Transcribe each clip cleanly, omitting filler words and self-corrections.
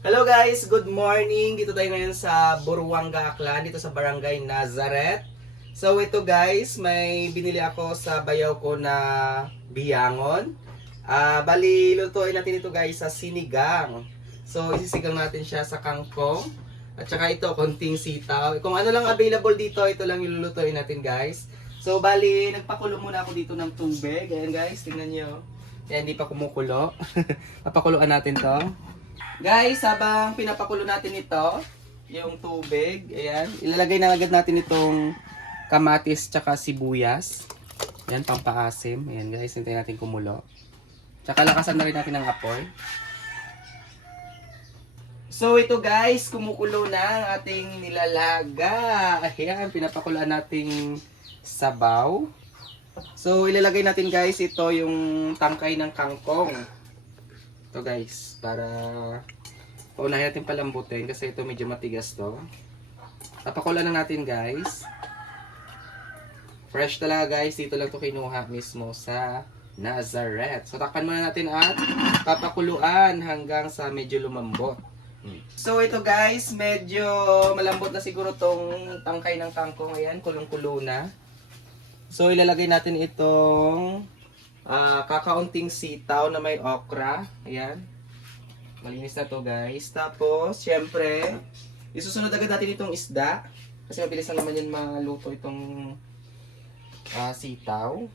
Hello guys, good morning. Dito tayo ngayon sa Buruanga, Aklan, dito sa Barangay Nazareth. So ito guys, may binili ako sa bayaw ko na biyangon. Bali, lutuin natin ito guys sa sinigang. So isisigang natin siya sa kangkong. At saka ito, konting sitaw. Kung ano lang available dito, ito lang ilulutuin natin guys. So bali, nagpakulo muna ako dito ng tubig. Ayan guys, tingnan nyo. Ayan, hindi pa kumukulo. Papakuluan natin to. Guys, habang pinapakulo natin ito, yung tubig, ayan, ilalagay na agad natin itong kamatis tsaka sibuyas. Ayan, pampaasim. Ayan guys, hintayin natin kumulo. Tsaka lakasan na rin natin ang apoy. So ito guys, kumukulo na ang ating nilalaga. Ayan, pinapakuloan nating sabaw. So ilalagay natin guys, ito yung tangkay ng kangkong. Ito guys, para paunahin natin palambutin kasi ito medyo matigas to. Papakulan na natin guys. Fresh talaga guys, dito lang to kinuha mismo sa Nazareth. So takpan muna natin at papakuluan hanggang sa medyo lumambot. So ito guys, medyo malambot na siguro tong tangkay ng kangkong. Ayan, kulong-kulo na. So ilalagay natin itong kakaunting sitaw na may okra. Ayan. Malinis na to guys. Tapos, syempre, isusunod agad natin itong isda. Kasi mabilis na naman yan maluto itong sitaw.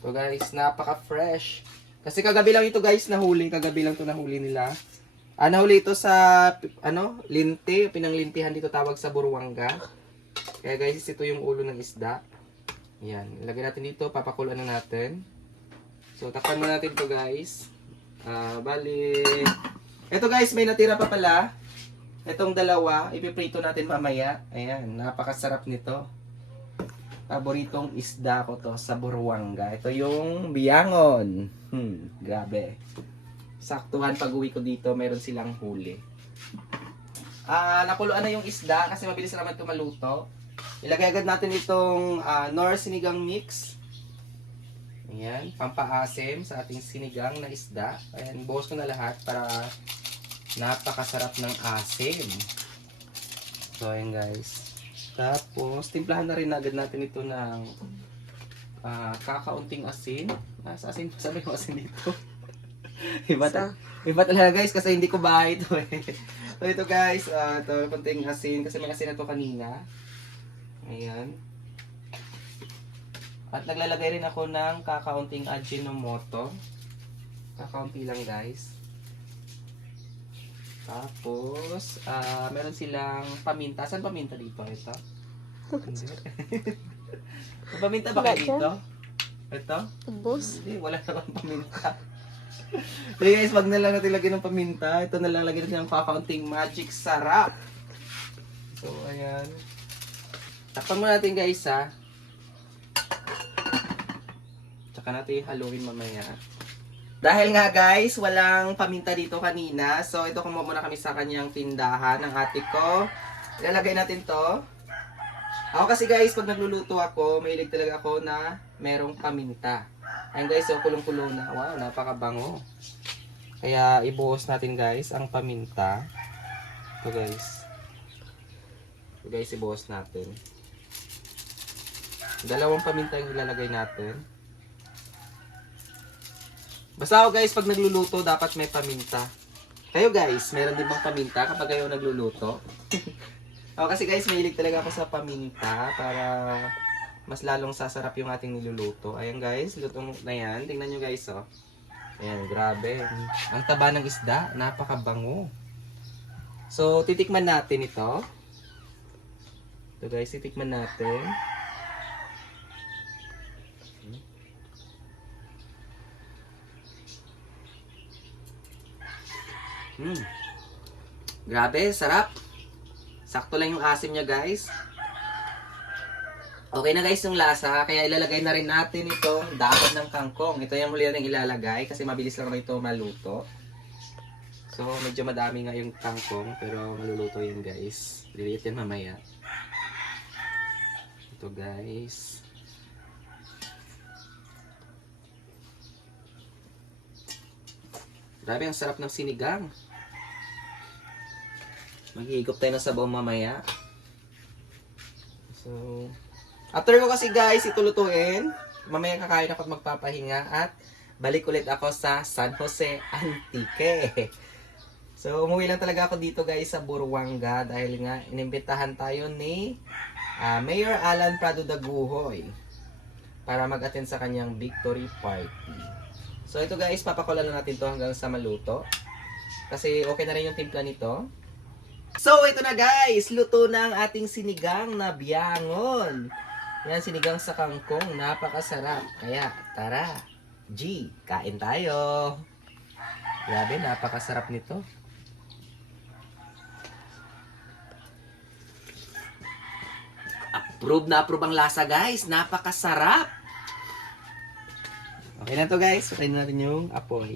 Ito guys, napaka-fresh. Kasi kagabi lang ito guys nahuli. Kagabi lang ito nahuli nila. Nahuli ito sa, linti. Pinanglintihan dito tawag sa Buruanga. Kaya guys, ito yung ulo ng isda. Yan, ilagay natin dito, papakuluan na natin. So, takpan muna natin to guys. Bali, ito guys, may natira pa pala. Itong dalawa, ipiprito natin mamaya. Ayan, napakasarap nito. Paboritong isda ko to sa Buruanga. Ito yung biyangon. Grabe. Saktuhan pag uwi ko dito, meron silang huli. Nakuluan na yung isda kasi mabilis naman ito maluto. Ilagay agad natin itong Nor sinigang mix. Ayan, pampaasim sa ating sinigang na isda. Ayan, buhos ko na lahat para napakasarap ng asim. So, ayan guys. Tapos, timplahan na rin agad natin ito ng kakaunting asin. Sa asin, sabi ko asin dito. Iba talaga guys kasi hindi ko bahay ito eh. So, ito guys, ito konting asin kasi may asin na ito kanina. Ayan. At naglalagay rin ako ng kakaunting Ajinomoto. Kakaunti lang guys. Tapos, meron silang paminta. Saan paminta dito? Ito? May paminta ba kayo dito? Ito? Boss? Hindi, wala naman paminta. So guys, wag na lang natin lagyan ng paminta. Ito na lang lagyan natin ng kakaunting magic sarap. So, ayan. Takpan mo natin guys ha. Tsaka natin haluin mamaya. Dahil nga guys, walang paminta dito kanina. So ito kumuha muna kami sa kanyang tindahan ng ate ko. Ilalagay natin to. Ako kasi guys, pag nagluluto ako, mahilig talaga ako na merong paminta. Ayun guys, so kulong-kulo na. Wow, napakabango. Kaya ibuhos natin guys ang paminta. Ito guys. Ito guys, ibuhos natin. Dalawang paminta yung ilalagay natin. Basta ako guys, pag nagluluto, dapat may paminta. Kayo guys, meron din bang paminta kapag kayo nagluluto? Ako kasi guys, mahilig talaga ako sa paminta para mas lalong sasarap yung ating niluluto. Ayan guys, lutong na yan. Tingnan nyo guys, oh. Ayan, grabe. Ang taba ng isda, napakabango. So, titikman natin ito. Ito guys, titikman natin. Grabe, sarap. Sakto lang yung asim niya guys. Okay na guys yung lasa, kaya ilalagay na rin natin itong dapat ng kangkong. Ito yung huli na ilalagay kasi mabilis lang na ito maluto. So medyo madami nga yung kangkong pero maluluto yan guys. Liliit yan mamaya. Ito guys. Grabe, ang sarap ng sinigang. Maghihigop tayo ng sabaw mamaya. So, after ko kasi guys, itulutuin. Mamaya kakain ako at magpapahinga at balik ulit ako sa San Jose Antique. So, umuwi lang talaga ako dito guys sa Buruanga dahil nga inimbitahan tayo ni Mayor Alan Prado Daguhoy para mag-attend sa kanyang victory party. So, ito guys, papakulan lang natin to hanggang sa maluto. Kasi okay na rin yung timpla nito. So, ito na guys, luto na ang ating sinigang na biyangon. Yan, sinigang sa kangkong, napakasarap. Kaya, tara, G, kain tayo. Grabe, napakasarap nito. Approve na approve ang lasa guys. Napakasarap. Okay na to guys. Patayin na natin yung apoy.